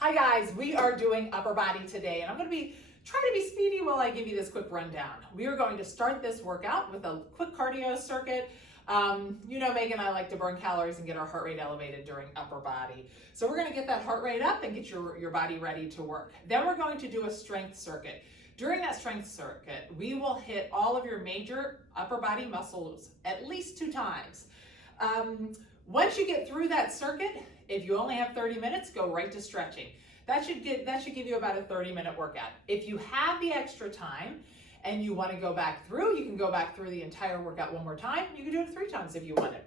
Hi guys, we are doing upper body today, and I'm going to be trying to be speedy while I give you this quick rundown. We are going to start this workout with a quick cardio circuit. You know, Megan and I like to burn calories and get our heart rate elevated during upper body. So we're going to get that heart rate up and get your body ready to work. Then we're going to do a strength circuit. During that strength circuit, we will hit all of your major upper body muscles at least 2 times. Once you get through that circuit, if you only have 30 minutes, go right to stretching. That should give you about a 30-minute workout. If you have the extra time and you want to go back through, you can go back through the entire workout one more time. You can do it 3 times if you want it.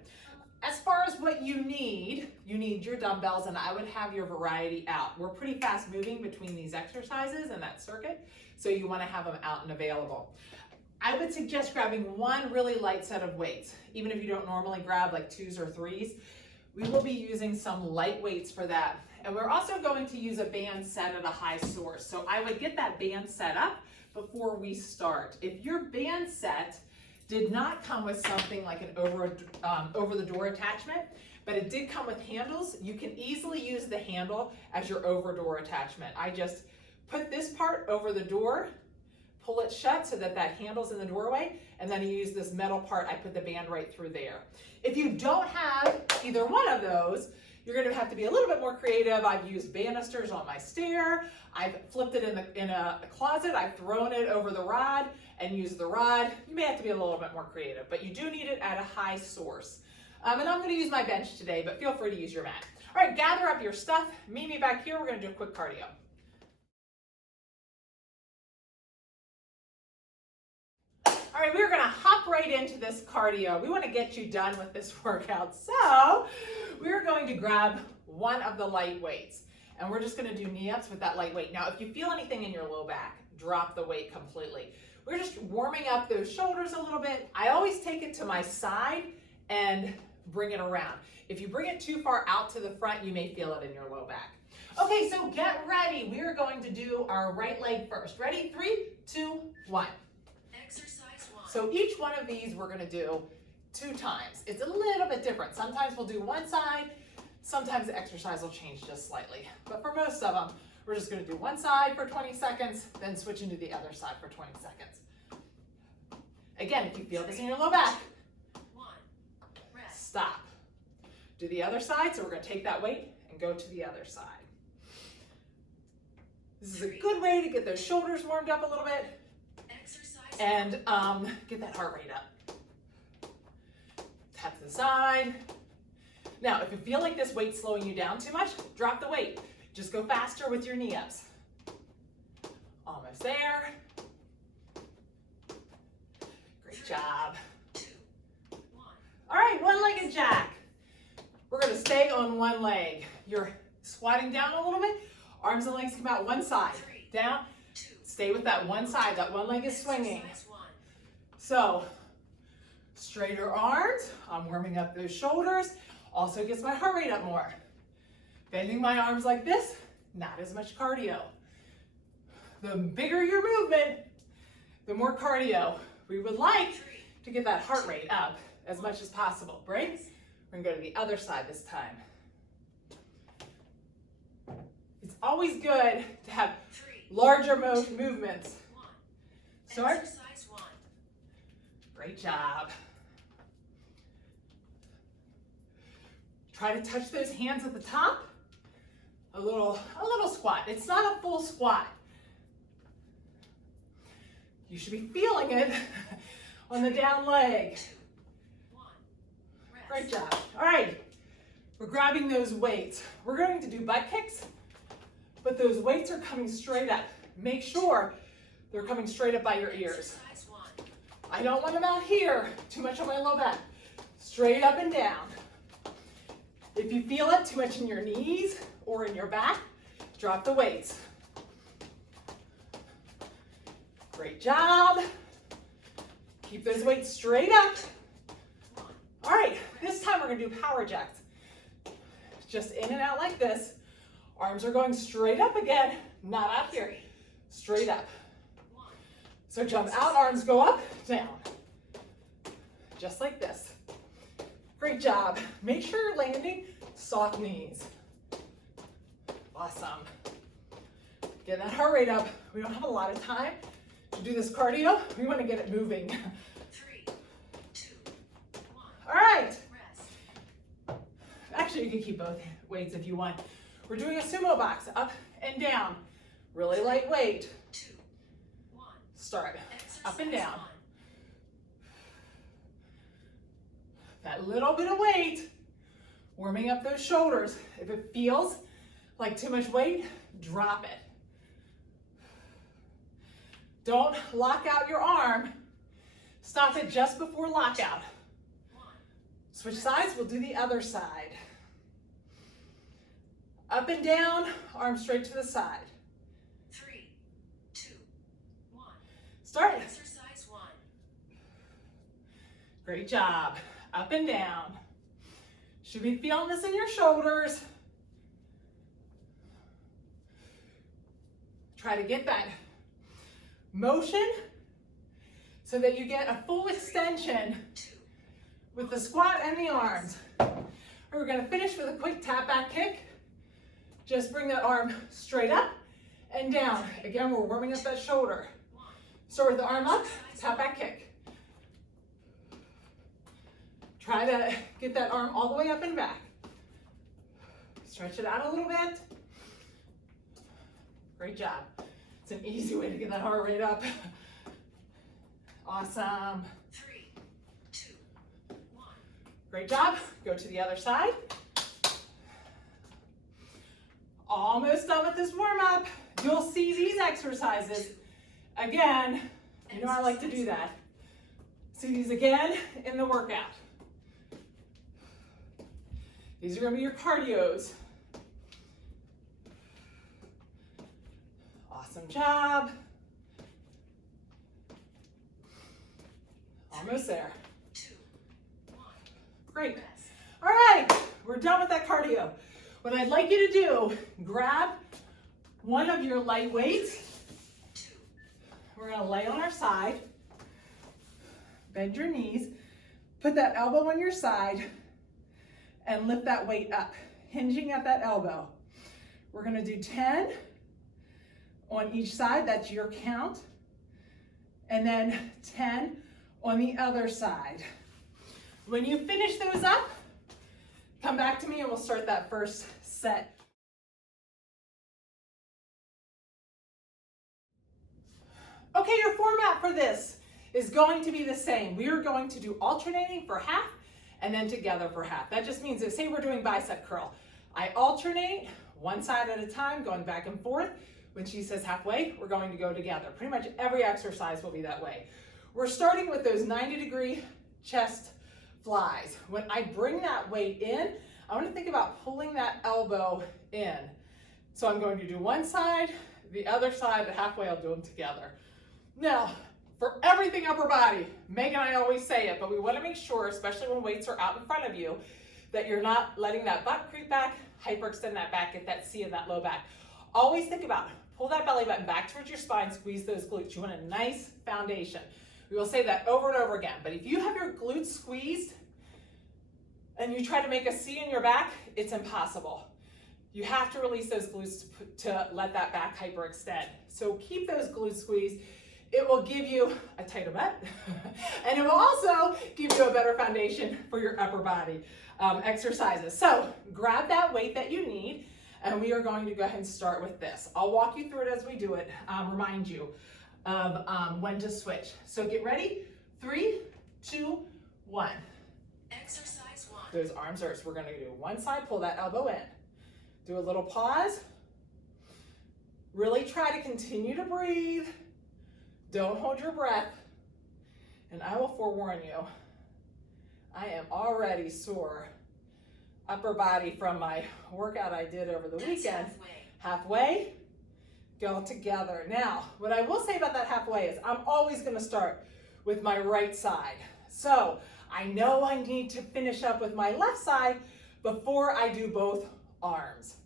As far as what you need your dumbbells, and I would have your variety out. We're pretty fast moving between these exercises and that circuit, so you want to have them out and available. I would suggest grabbing one really light set of weights, even if you don't normally grab like 2s or 3s. We will be using some light weights for that. And we're also going to use a band set at a high source. So I would get that band set up before we start. If your band set did not come with something like an over the door attachment, but it did come with handles, you can easily use the handle as your over door attachment. I just put this part over the door, pull it shut so that handle's in the doorway, and then I use this metal part, I put the band right through there. If you don't have either one of those, you're gonna have to be a little bit more creative. I've used banisters on my stair, I've flipped it in a closet, I've thrown it over the rod and used the rod. You may have to be a little bit more creative, but you do need it at a high source. And I'm gonna use my bench today, but feel free to use your mat. All right, gather up your stuff, meet me back here, we're gonna do a quick cardio. All right, we're gonna hop right into this cardio. We wanna get you done with this workout. So we're going to grab one of the light weights, and we're just gonna do knee-ups with that light weight. Now, if you feel anything in your low back, drop the weight completely. We're just warming up those shoulders a little bit. I always take it to my side and bring it around. If you bring it too far out to the front, you may feel it in your low back. Okay, so get ready. We're going to do our right leg first. Ready? 3, 2, 1. So each one of these we're gonna do 2 times. It's a little bit different. Sometimes we'll do one side, sometimes the exercise will change just slightly. But for most of them, we're just gonna do one side for 20 seconds, then switch into the other side for 20 seconds. Again, if you feel this in your low back, stop. Do the other side, so we're gonna take that weight and go to the other side. This is a good way to get those shoulders warmed up a little bit and get that heart rate up. Tap to the side. Now, if you feel like this weight's slowing you down too much, drop the weight. Just go faster with your knee ups. Almost there. Great job. All right, one-legged jack. We're gonna stay on one leg. You're squatting down a little bit. Arms and legs come out one side. Down. Stay with that one side. That one leg is swinging. So, straighter arms. I'm warming up those shoulders. Also gets my heart rate up more. Bending my arms like this, not as much cardio. The bigger your movement, the more cardio. We would like to get that heart rate up as much as possible. Break. We're gonna go to the other side this time. It's always good to have larger movements. Start. Great job. Try to touch those hands at the top. A little squat. It's not a full squat. You should be feeling it on the down leg. Great job. All right, we're grabbing those weights. We're going to do butt kicks, but those weights are coming straight up. Make sure they're coming straight up by your ears. I don't want them out here, too much on my low back. Straight up and down. If you feel it too much in your knees or in your back, drop the weights. Great job. Keep those weights straight up. All right, this time we're gonna do power jacks. Just in and out like this. Arms are going straight up again, not out here. Straight up. So jump out, arms go up, down. Just like this. Great job. Make sure you're landing soft knees. Awesome. Get that heart rate up. We don't have a lot of time to do this cardio. We want to get it moving. 3, 2, 1. All right. Rest. Actually, you can keep both weights if you want. We're doing a sumo box, up and down. Really lightweight. 2, 1. Start. Exercise Up and down. 1. That little bit of weight, warming up those shoulders. If it feels like too much weight, drop it. Don't lock out your arm. Stop it just before lockout. 1. Switch sides, we'll do the other side. Up and down, arm straight to the side. 3, 2, 1. Start. Exercise 1. Great job. Up and down. Should be feeling this in your shoulders. Try to get that motion so that you get a full extension 2. with the squat and the arms. We're going to finish with a quick tap back kick. Just bring that arm straight up and down. Again, we're warming up that shoulder. 1. Start with the arm up, tap back kick. Try to get that arm all the way up and back. Stretch it out a little bit. Great job. It's an easy way to get that heart rate up. Awesome. 3, 2, 1. Great job. Go to the other side. Almost done with this warm up. You'll see these exercises again. You know I like to do that. See these again in the workout. These are going to be your cardios. Awesome job. Almost there. 2, 1. Great. Rest. All right, we're done with that cardio. What I'd like you to do, grab one of your light weights. 2. We're going to lay on our side. Bend your knees. Put that elbow on your side and lift that weight up, hinging at that elbow. We're going to do 10 on each side. That's your count. And then 10 on the other side. When you finish those up, come back to me and we'll start that first set. Okay, your format for this is going to be the same. We are going to do alternating for half and then together for half. That just means that, say we're doing bicep curl. I alternate one side at a time, going back and forth. When she says halfway, we're going to go together. Pretty much every exercise will be that way. We're starting with those 90-degree chest flies. When I bring that weight in, I want to think about pulling that elbow in. So I'm going to do one side, the other side, the halfway I'll do them together. Now, for everything upper body, Megan and I always say it, but we want to make sure, especially when weights are out in front of you, that you're not letting that butt creep back, hyperextend that back, get that C in that low back. Always think about, pull that belly button back towards your spine, squeeze those glutes. You want a nice foundation. We will say that over and over again, but if you have your glutes squeezed and you try to make a C in your back, it's impossible. You have to release those glutes to let that back hyperextend. So keep those glutes squeezed. It will give you a tighter butt, and it will also give you a better foundation for your upper body exercises. So grab that weight that you need, and we are going to go ahead and start with this. I'll walk you through it as we do it, remind you of when to switch. So get ready, 3, 2, 1. Exercise 1. Those arms are, so we're gonna do one side, pull that elbow in. Do a little pause. Really try to continue to breathe. Don't hold your breath. And I will forewarn you, I am already sore upper body from my workout I did over the weekend. Halfway, go together. Now, what I will say about that halfway is I'm always gonna start with my right side. So I know I need to finish up with my left side before I do both arms.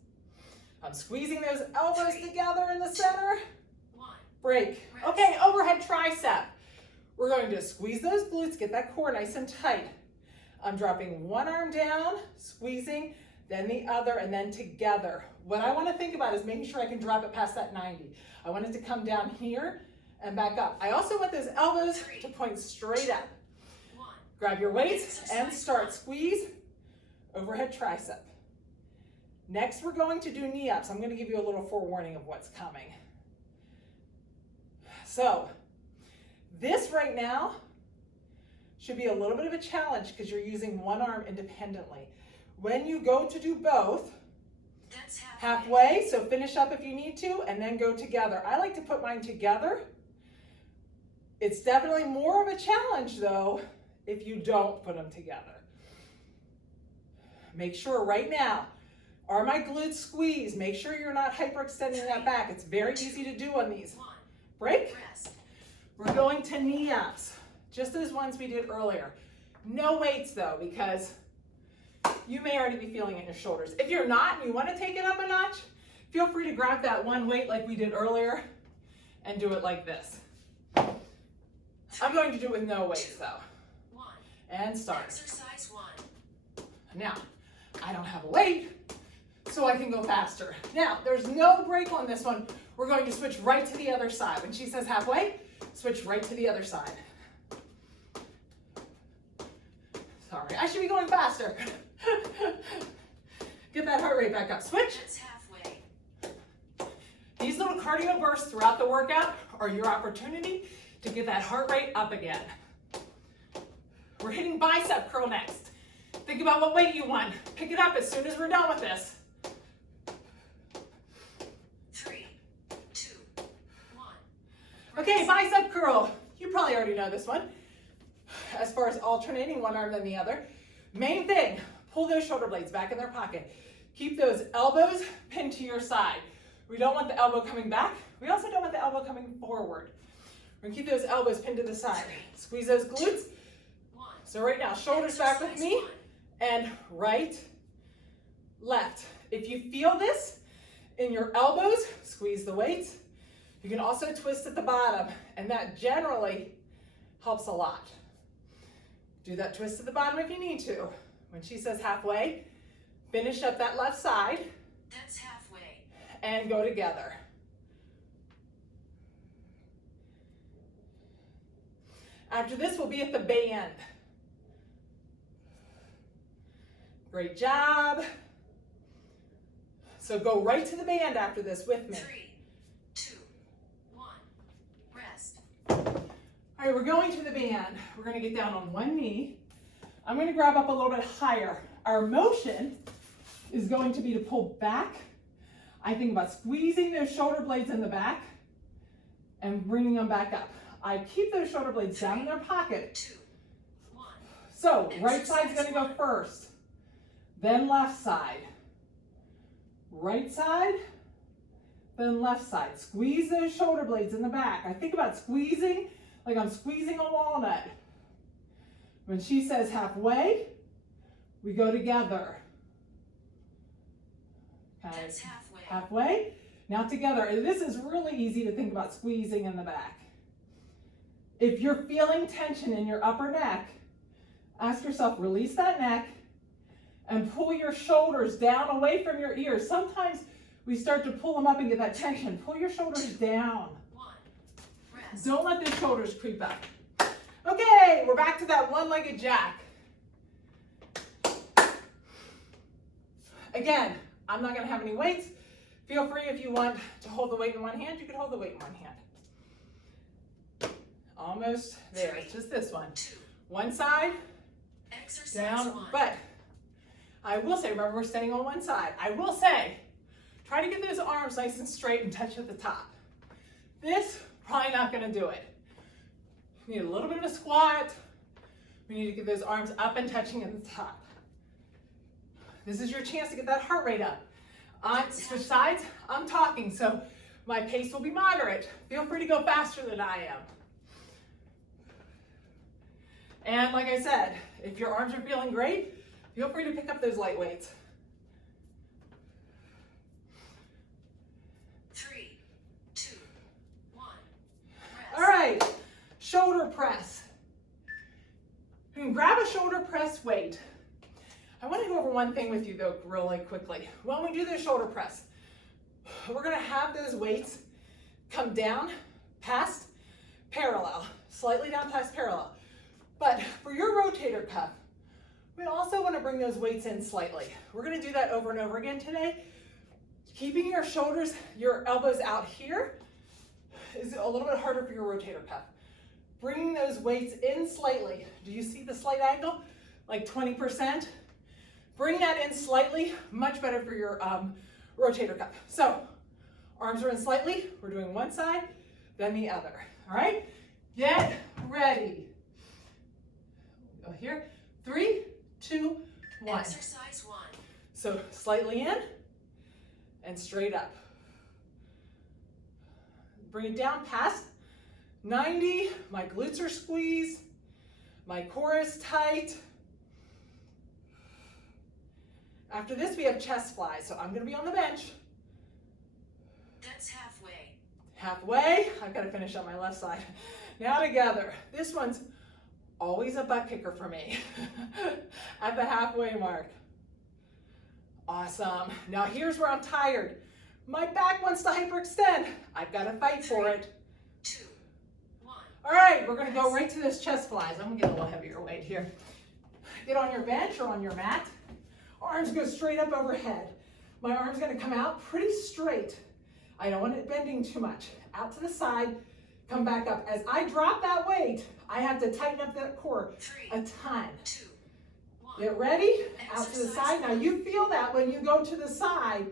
I'm squeezing those elbows together in the center. 1. Break. Okay, overhead tricep. We're going to squeeze those glutes, get that core nice and tight. I'm dropping one arm down, squeezing then the other, and then together. What I want to think about is making sure I can drop it past that 90. I want it to come down here and back up. I also want those elbows to point straight up. 1. Grab your weights and start. Squeeze, overhead tricep. Next, we're going to do knee ups. I'm going to give you a little forewarning of what's coming. So, this right now should be a little bit of a challenge because you're using one arm independently. When you go to do both, That's halfway, so finish up if you need to, and then go together. I like to put mine together. It's definitely more of a challenge though if you don't put them together. Make sure right now, are my glutes squeezed? Make sure you're not hyperextending that back. It's very easy to do on these. 1. Break. Rest. We're going to knee ups, just those ones we did earlier. No weights though, because you may already be feeling it in your shoulders. If you're not and you want to take it up a notch, feel free to grab that one weight like we did earlier and do it like this. I'm going to do it with no weights though. 1. And start. Exercise 1. Now, I don't have a weight, so I can go faster. Now, there's no break on this one. We're going to switch right to the other side. When she says halfway, switch right to the other side. Sorry, I should be going faster. Get that heart rate back up. Switch. That's halfway. These little cardio bursts throughout the workout are your opportunity to get that heart rate up again. We're hitting bicep curl next. Think about what weight you want. Pick it up as soon as we're done with this. 3, 2, 1. Okay, bicep curl. You probably already know this one. As far as alternating one arm than the other. Main thing, pull those shoulder blades back in their pocket. Keep those elbows pinned to your side. We don't want the elbow coming back. We also don't want the elbow coming forward. We're gonna keep those elbows pinned to the side. Squeeze those glutes. 1. So right now, shoulders back with Exercise me. 1. And right, left. If you feel this in your elbows, squeeze the weights. You can also twist at the bottom, and that generally helps a lot. Do that twist at the bottom if you need to. When she says halfway, finish up that left side That's halfway. and go together. After this, we'll be at the band. Great job. So go right to the band after this with me. 3, 2, 1. Rest. All right, we're going to the band. We're going to get down on one knee. I'm going to grab up a little bit higher. Our motion is going to be to pull back. I think about squeezing those shoulder blades in the back and bringing them back up. I keep those shoulder blades down in their pocket. 2, 1. So right side's going to go first, then left side. Right side, then left side. Squeeze those shoulder blades in the back. I think about squeezing like I'm squeezing a walnut. When she says halfway, we go together. Okay. That's halfway. Halfway. Now together. And this is really easy to think about squeezing in the back. If you're feeling tension in your upper neck, ask yourself, release that neck and pull your shoulders down away from your ears. Sometimes we start to pull them up and get that tension. Pull your shoulders down. 1. Rest. Don't let the shoulders creep up. Okay, we're back to that one-legged jack. Again, I'm not gonna have any weights. Feel free if you want to hold the weight in one hand, you can hold the weight in one hand. Almost there, it's just this one. 2. One side, Exercise down, 1. but I will say, remember we're standing on one side. I will say, try to get those arms nice and straight and touch at the top. This, probably not gonna do it. We need a little bit of a squat. We need to get those arms up and touching at the top. This is your chance to get that heart rate up. On switch sides, I'm talking, so my pace will be moderate. Feel free to go faster than I am. And like I said, if your arms are feeling great, feel free to pick up those light weights. 3, 2, 1. Rest. All right, shoulder press. You can grab a shoulder press weight. I want to go over one thing with you though really quickly. When we do the shoulder press, we're going to have those weights come down past parallel, slightly down past parallel. But for your rotator cuff, we also want to bring those weights in slightly. We're going to do that over and over again today. Keeping your shoulders, your elbows out here is a little bit harder for your rotator cuff. Bringing those weights in slightly. Do you see the slight angle? Like 20%? Bring that in slightly, much better for your rotator cuff. So, arms are in slightly. We're doing one side, then the other. All right? Get ready. Go here. 3, 2, 1. Exercise 1. So slightly in and straight up. Bring it down past 90. My glutes are squeezed. My core is tight. After this, we have chest flies. So I'm going to be on the bench. That's halfway. Halfway. I've got to finish on my left side. Now together. This one's always a butt kicker for me at the halfway mark. Awesome. Now here's where I'm tired. My back wants to hyperextend. I've got to fight for it. 2, 1. All right, we're going to go right to this chest flies. I'm going to get a little heavier weight here. Get on your bench or on your mat. Arms go straight up overhead. My arm's going to come out pretty straight. I don't want it bending too much. Out to the side, come back up. As I drop that weight, I have to tighten up that core 3, a ton. 2, 1. Get ready, out to the side. Now you feel that when you go to the side,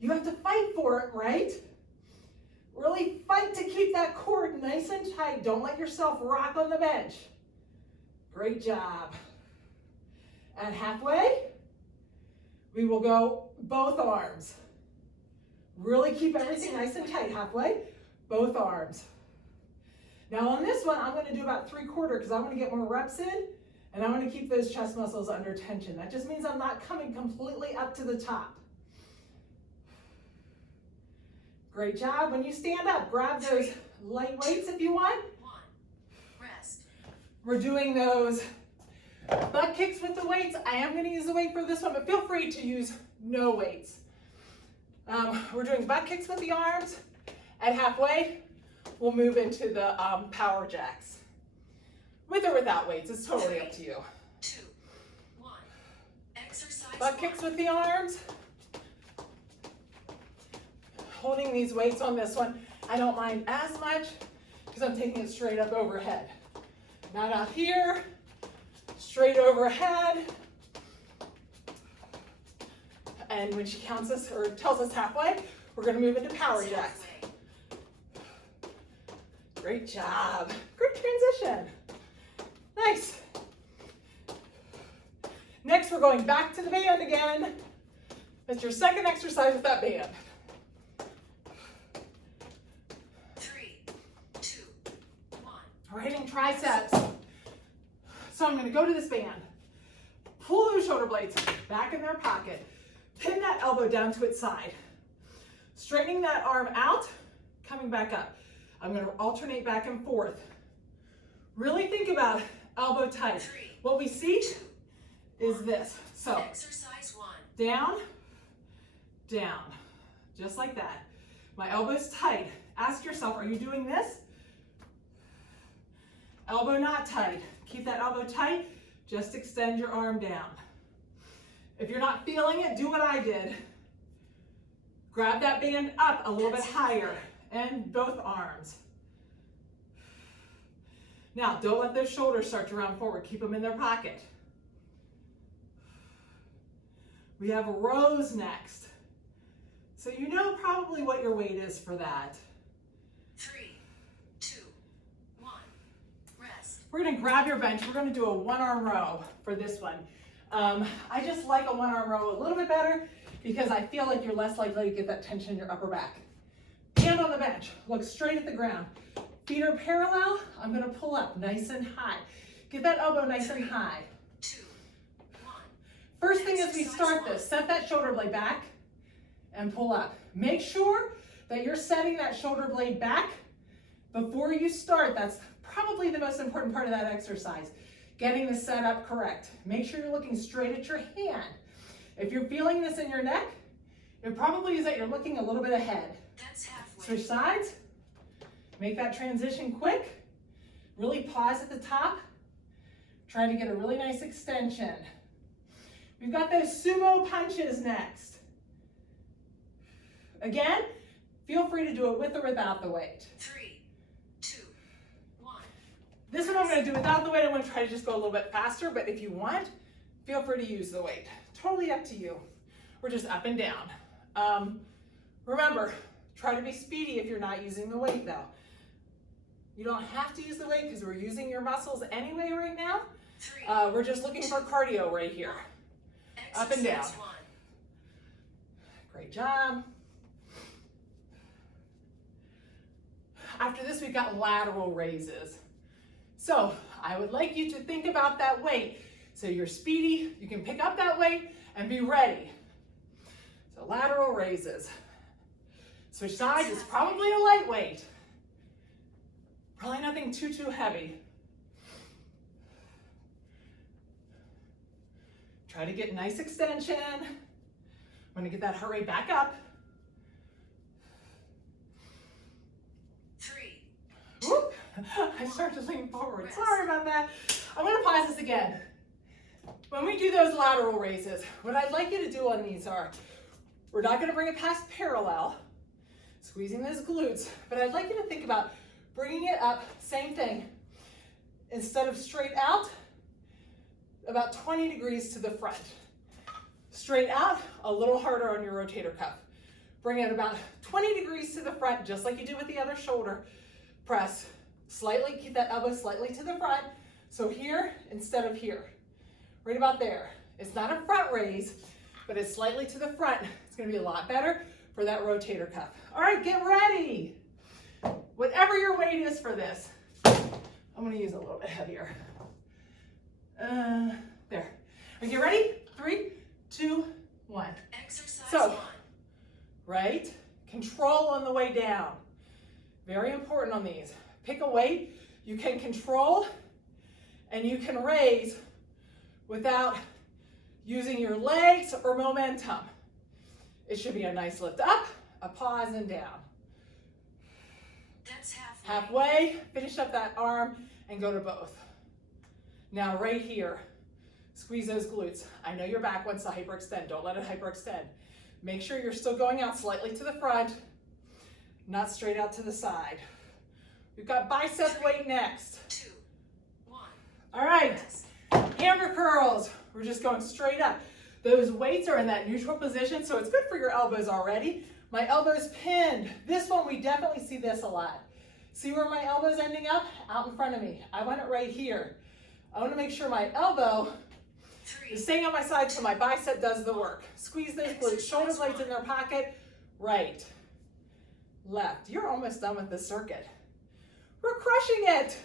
you have to fight for it, right? Really fight to keep that core nice and tight. Don't let yourself rock on the bench. Great job. And halfway, we will go both arms. Really keep everything nice and tight. Halfway, both arms. Now on this one, I'm going to do about 3/4 because I want to get more reps in and I want to keep those chest muscles under tension. That just means I'm not coming completely up to the top. Great job. When you stand up, grab those light weights if you want. 1. Rest. We're doing those butt kicks with the weights. I am going to use the weight for this one, but feel free to use no weights. We're doing butt kicks with the arms. At halfway, we'll move into the power jacks. With or without weights, it's totally up to you. 2, 1. Exercise Butt 1. kicks with the arms. Holding these weights on this one, I don't mind as much because I'm taking it straight up overhead. Not out here, straight overhead. And when she counts us or tells us halfway, we're going to move into power jacks. Halfway. Great job. Great transition. Nice. Next, we're going back to the band again. That's your second exercise with that band. 3, 2, 1. We're hitting triceps. So I'm going to go to this band. Pull those shoulder blades back in their pocket. Pin that elbow down to its side. Straightening that arm out, coming back up. I'm going to alternate back and forth. Really think about elbow tight. 3, What we see is this. So Exercise 1. down, down, just like that. My elbow's tight. Ask yourself, are you doing this? Elbow not tight. Keep that elbow tight. Just extend your arm down. If you're not feeling it, do what I did. Grab that band up a little bit higher and both arms. Now, don't let those shoulders start to round forward. Keep them in their pocket. We have rows next. So you know probably what your weight is for that. 3, 2, 1. Rest. We're going to grab your bench. We're going to do a one-arm row for this one. I just like a one-arm row a little bit better because I feel like you're less likely to get that tension in your upper back. Hand on the bench. Look straight at the ground. Feet are parallel. I'm going to pull up nice and high. Get that elbow nice and high. 2, 1. First thing as we start this, set that shoulder blade back and pull up. Make sure that you're setting that shoulder blade back before you start. That's probably the most important part of that exercise. getting the setup correct. Make sure you're looking straight at your hand. If you're feeling this in your neck, it probably is that you're looking a little bit ahead. That's halfway. Switch sides. Make that transition quick. Really pause at the top. Try to get a really nice extension. We've got those sumo punches next. Again, feel free to do it with or without the weight. 3, 2, 1. This one I'm going to do without the weight. I'm going to try to just go a little bit faster, but if you want, feel free to use the weight. Totally up to you. We're just up and down. Remember, try to be speedy if you're not using the weight though. You don't have to use the weight because we're using your muscles anyway right now. 3. We're just looking for cardio right here. Up and down. Exercise 1. Great job. After this, we've got lateral raises. So I would like you to think about that weight. So you're speedy, you can pick up that weight and be ready. So lateral raises. Switch sides, it's probably a lightweight. Probably nothing too heavy. Try to get nice extension. I'm gonna get that heart rate back up. 3. Whoop. I started to lean forward. Sorry about that. I'm gonna pause this again. When we do those lateral raises, what I'd like you to do on these are, we're not gonna bring it past parallel, squeezing those glutes, but I'd like you to think about bringing it up, same thing. Instead of straight out, about 20 degrees to the front. Straight out, a little harder on your rotator cuff. Bring it about 20 degrees to the front, just like you do with the other shoulder press. Slightly, keep that elbow slightly to the front. So here instead of here, right about there. It's not a front raise, but it's slightly to the front. It's gonna be a lot better for that rotator cuff. All right, get ready. Whatever your weight is for this, I'm gonna use a little bit heavier. There. Are you ready? 3, 2, 1. Exercise So, 1. right? Control on the way down. Very important on these. Pick a weight you can control and you can raise without using your legs or momentum. It should be a nice lift up, a pause, and down. That's halfway. Halfway, finish up that arm and go to both. Now right here, squeeze those glutes. I know your back wants to hyperextend. Don't let it hyperextend. Make sure you're still going out slightly to the front, not straight out to the side. We've got bicep weight next. 2, 1. All right, Rest. hammer curls. We're just going straight up. Those weights are in that neutral position, so it's good for your elbows already. My elbows pinned. This one, we definitely see this a lot. See where my elbow's ending up? Out in front of me. I want it right here. I want to make sure my elbow 3. is staying on my side so my bicep does the work. Squeeze those glutes, shoulder blades in their pocket. Right, left. You're almost done with the circuit. We're crushing it.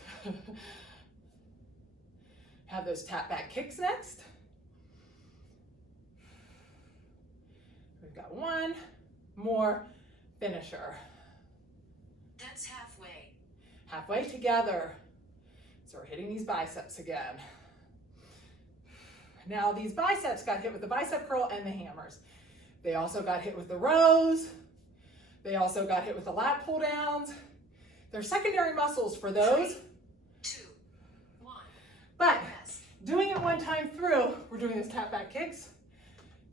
Have those tap back kicks next. We've got one more finisher. That's halfway. Halfway together. So we're hitting these biceps again. Now these biceps got hit with the bicep curl and the hammers. They also got hit with the rows. They also got hit with the lat pull downs. They're secondary muscles for those. 2, 1. But Rest. doing it one time through, we're doing those tap back kicks.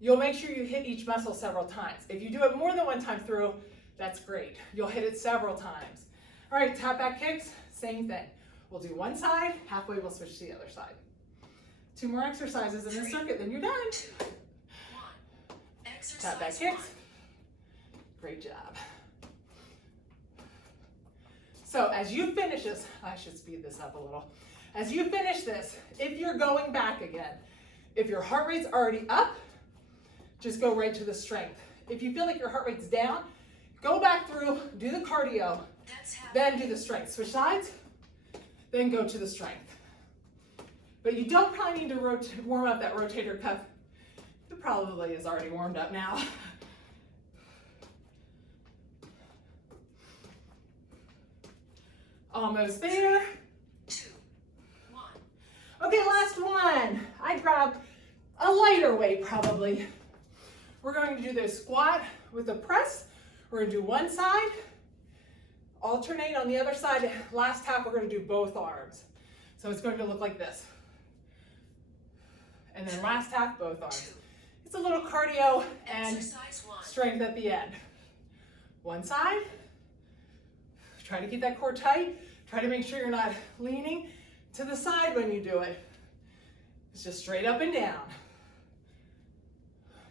You'll make sure you hit each muscle several times. If you do it more than one time through, that's great. You'll hit it several times. All right, tap back kicks, same thing. We'll do one side, halfway we'll switch to the other side. 2 more exercises in the circuit, then you're done. 2, 1. Exercise Tap back 1. kicks. Great job. So as you finish this, I should speed this up a little. As you finish this, if you're going back again, if your heart rate's already up, just go right to the strength. If you feel like your heart rate's down, go back through, do the cardio, That's halfway. then do the strength. Switch sides, then go to the strength. But you don't probably need to warm up that rotator cuff. It probably is already warmed up now. Almost there. 2, 1. Okay, last one. I grab a lighter weight probably. We're going to do this squat with a press. We're gonna do one side, alternate on the other side. Last half, we're gonna do both arms. So it's going to look like this. And then last half, both arms. It's a little cardio and Exercise 1. strength at the end. One side. Try to keep that core tight. Try to make sure you're not leaning to the side when you do it. It's just straight up and down.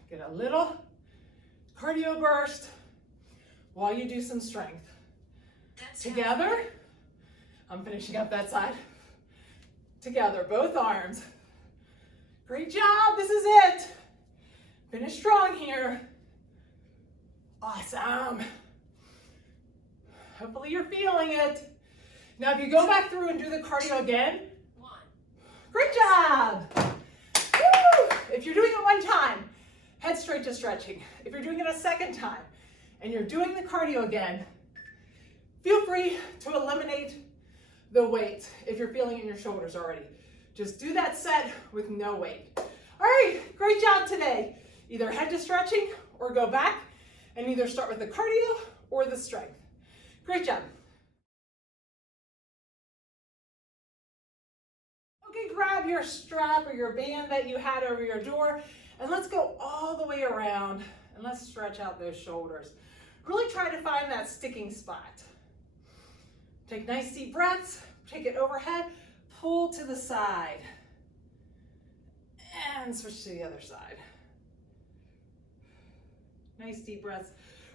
Get a little cardio burst while you do some strength. That's Together, I'm finishing up that side. Together, both arms. Great job, this is it. Finish strong here. Awesome. Hopefully you're feeling it. Now if you go back through and do the cardio again, 1. great job. Woo! If you're doing it one time, head straight to stretching. If you're doing it a second time and you're doing the cardio again, feel free to eliminate the weight if you're feeling it in your shoulders already. Just do that set with no weight. All right, great job today. Either head to stretching or go back and either start with the cardio or the strength. Great job. Okay, grab your strap or your band that you had over your door and let's go all the way around and let's stretch out those shoulders. Really try to find that sticking spot. Take nice deep breaths, take it overhead, pull to the side, and switch to the other side. Nice deep breaths.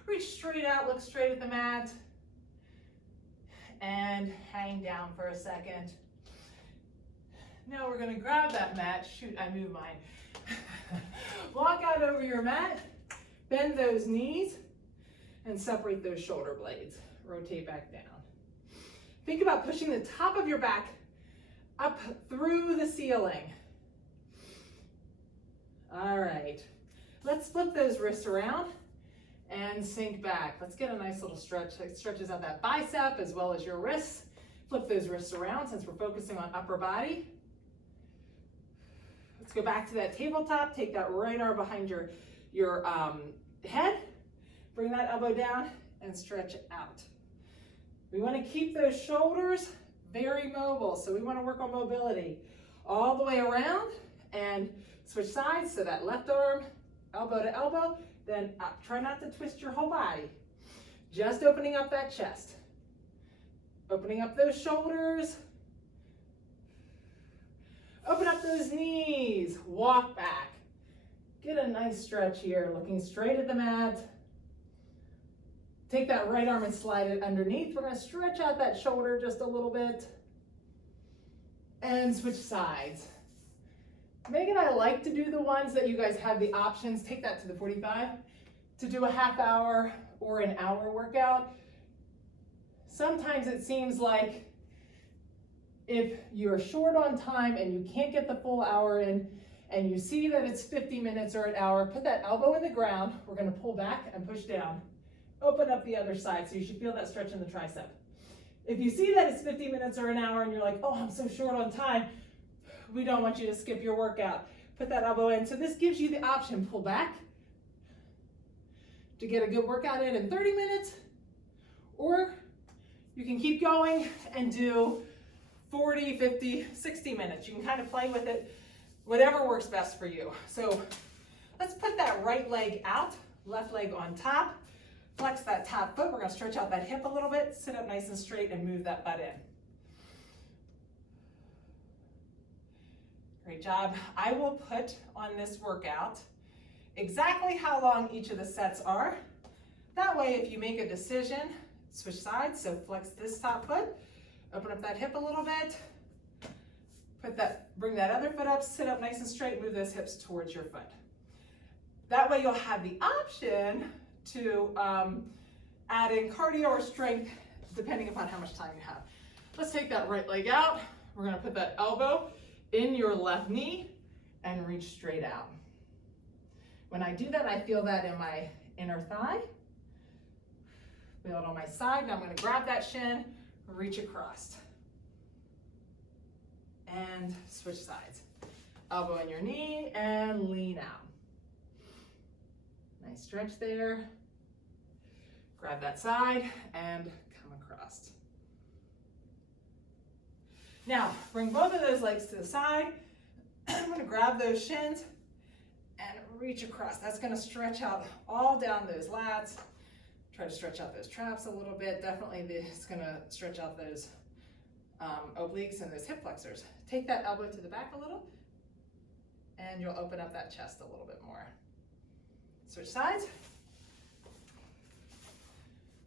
Reach straight out, look straight at the mat, and hang down for a second. Now we're gonna grab that mat. Shoot, I moved mine. Walk out over your mat, bend those knees, and separate those shoulder blades. Rotate back down. Think about pushing the top of your back up through the ceiling. All right, let's flip those wrists around and sink back. Let's get a nice little stretch that stretches out that bicep as well as your wrists. Flip those wrists around since we're focusing on upper body. Let's go back to that tabletop. Take that right arm behind your head. Bring that elbow down and stretch out. We want to keep those shoulders very mobile, so we want to work on mobility all the way around and switch sides. So that left arm, elbow to elbow, then up. Try not to twist your whole body. Just opening up that chest. Opening up those shoulders. Open up those knees. Walk back. Get a nice stretch here, looking straight at the mat. Take that right arm and slide it underneath. We're going to stretch out that shoulder just a little bit. And switch sides. Megan and I like to do the ones that you guys have the options. Take that to the 45 to do a half hour or an hour workout. Sometimes it seems like if you're short on time and you can't get the full hour in and you see that it's 50 minutes or an hour, put that elbow in the ground. We're going to pull back and push down. Open up the other side, so you should feel that stretch in the tricep. If you see that it's 50 minutes or an hour and you're like, oh, I'm so short on time, we don't want you to skip your workout. Put that elbow in. So this gives you the option, pull back to get a good workout in 30 minutes, or you can keep going and do 40, 50, 60 minutes. You can kind of play with it, whatever works best for you. So let's put that right leg out, left leg on top. Flex that top foot. We're going to stretch out that hip a little bit, sit up nice and straight, and move that butt in. Great job. I will put on this workout exactly how long each of the sets are. That way, if you make a decision, switch sides. So flex this top foot, open up that hip a little bit, bring that other foot up, sit up nice and straight, move those hips towards your foot. That way, you'll have the option to add in cardio or strength depending upon how much time you have. Let's take that right leg out. We're going to put that elbow in your left knee and reach straight out. When I do that, I feel that in my inner thigh. Feel it on my side. Now I'm going to grab that shin, reach across. and switch sides. Elbow in your knee and lean out. Nice stretch there. Grab that side and come across. Now, bring both of those legs to the side. I'm going to grab those shins and reach across. That's going to stretch out all down those lats. Try to stretch out those traps a little bit. Definitely it's going to stretch out those obliques and those hip flexors. Take that elbow to the back a little and you'll open up that chest a little bit more. Switch sides.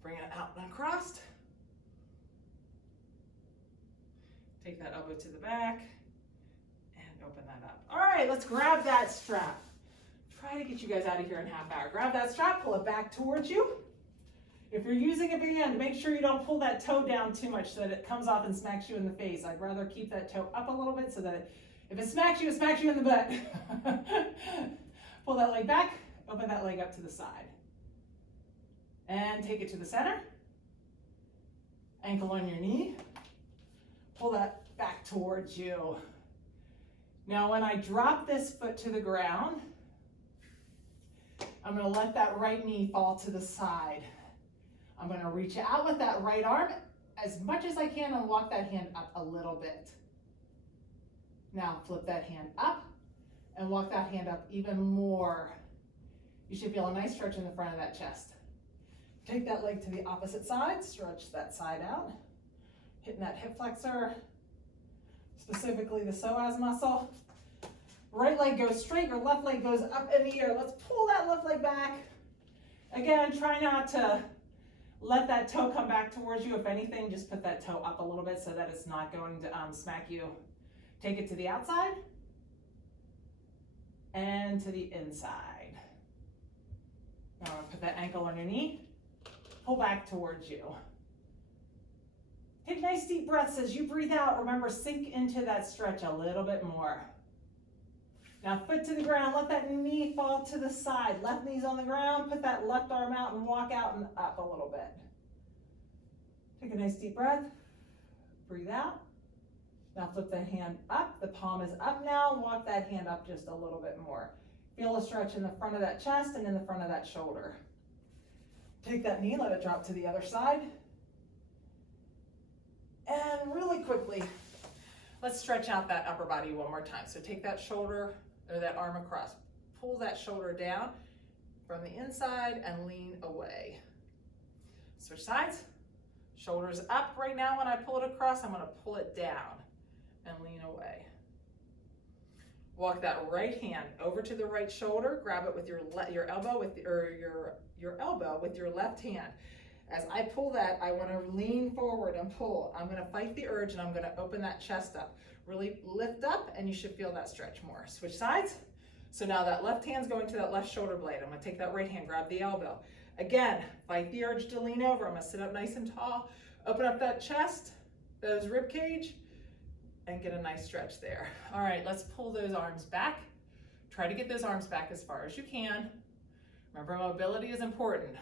Bring it out and across. Take that elbow to the back and open that up. All right, let's grab that strap. Try to get you guys out of here in half hour. Grab that strap, pull it back towards you. If you're using a band, make sure you don't pull that toe down too much so that it comes off and smacks you in the face. I'd rather keep that toe up a little bit so that if it smacks you in the butt. Pull that leg back, open that leg up to the side. And take it to the center. Ankle on your knee. Pull that back towards you. Now when I drop this foot to the ground, I'm going to let that right knee fall to the side. I'm going to reach out with that right arm as much as I can and walk that hand up a little bit. Now flip that hand up and walk that hand up even more. You should feel a nice stretch in the front of that chest. Take that leg to the opposite side, stretch that side out, hitting that hip flexor, specifically the psoas muscle. Right leg goes straight, your left leg goes up in the air. Let's pull that left leg back. Again, try not to let that toe come back towards you. If anything, just put that toe up a little bit so that it's not going to smack you. Take it to the outside and to the inside. Now I'm gonna put that ankle on your knee, pull back towards you. Take nice deep breaths as you breathe out. Remember, sink into that stretch a little bit more. Now foot to the ground, let that knee fall to the side. Left knee's on the ground, put that left arm out and walk out and up a little bit. Take a nice deep breath, breathe out. Now flip that hand up, the palm is up now, walk that hand up just a little bit more. Feel a stretch in the front of that chest and in the front of that shoulder. Take that knee, let it drop to the other side. And really quickly, let's stretch out that upper body one more time. So take that shoulder or that arm across, pull that shoulder down from the inside and lean away. Switch sides, shoulders up right now. When I pull it across, I'm gonna pull it down and lean away. Walk that right hand over to the right shoulder, grab it with your elbow your elbow with your left hand. As I pull that, I want to lean forward and pull. I'm going to fight the urge and I'm going to open that chest up. Really lift up and you should feel that stretch more. Switch sides. So now that left hand's going to that left shoulder blade. I'm going to take that right hand, grab the elbow. Again, fight the urge to lean over. I'm going to sit up nice and tall, open up that chest, those rib cage, and get a nice stretch there. All right, let's pull those arms back. Try to get those arms back as far as you can. Remember, mobility is important.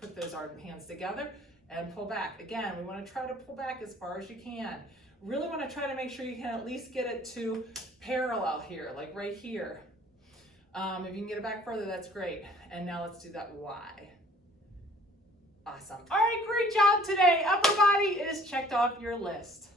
Put those hands together and pull back. Again, we want to try to pull back as far as you can. Really want to try to make sure you can at least get it to parallel here, like right here. If you can get it back further, that's great. And now let's do that Y. Awesome. All right, great job today. Upper body is checked off your list.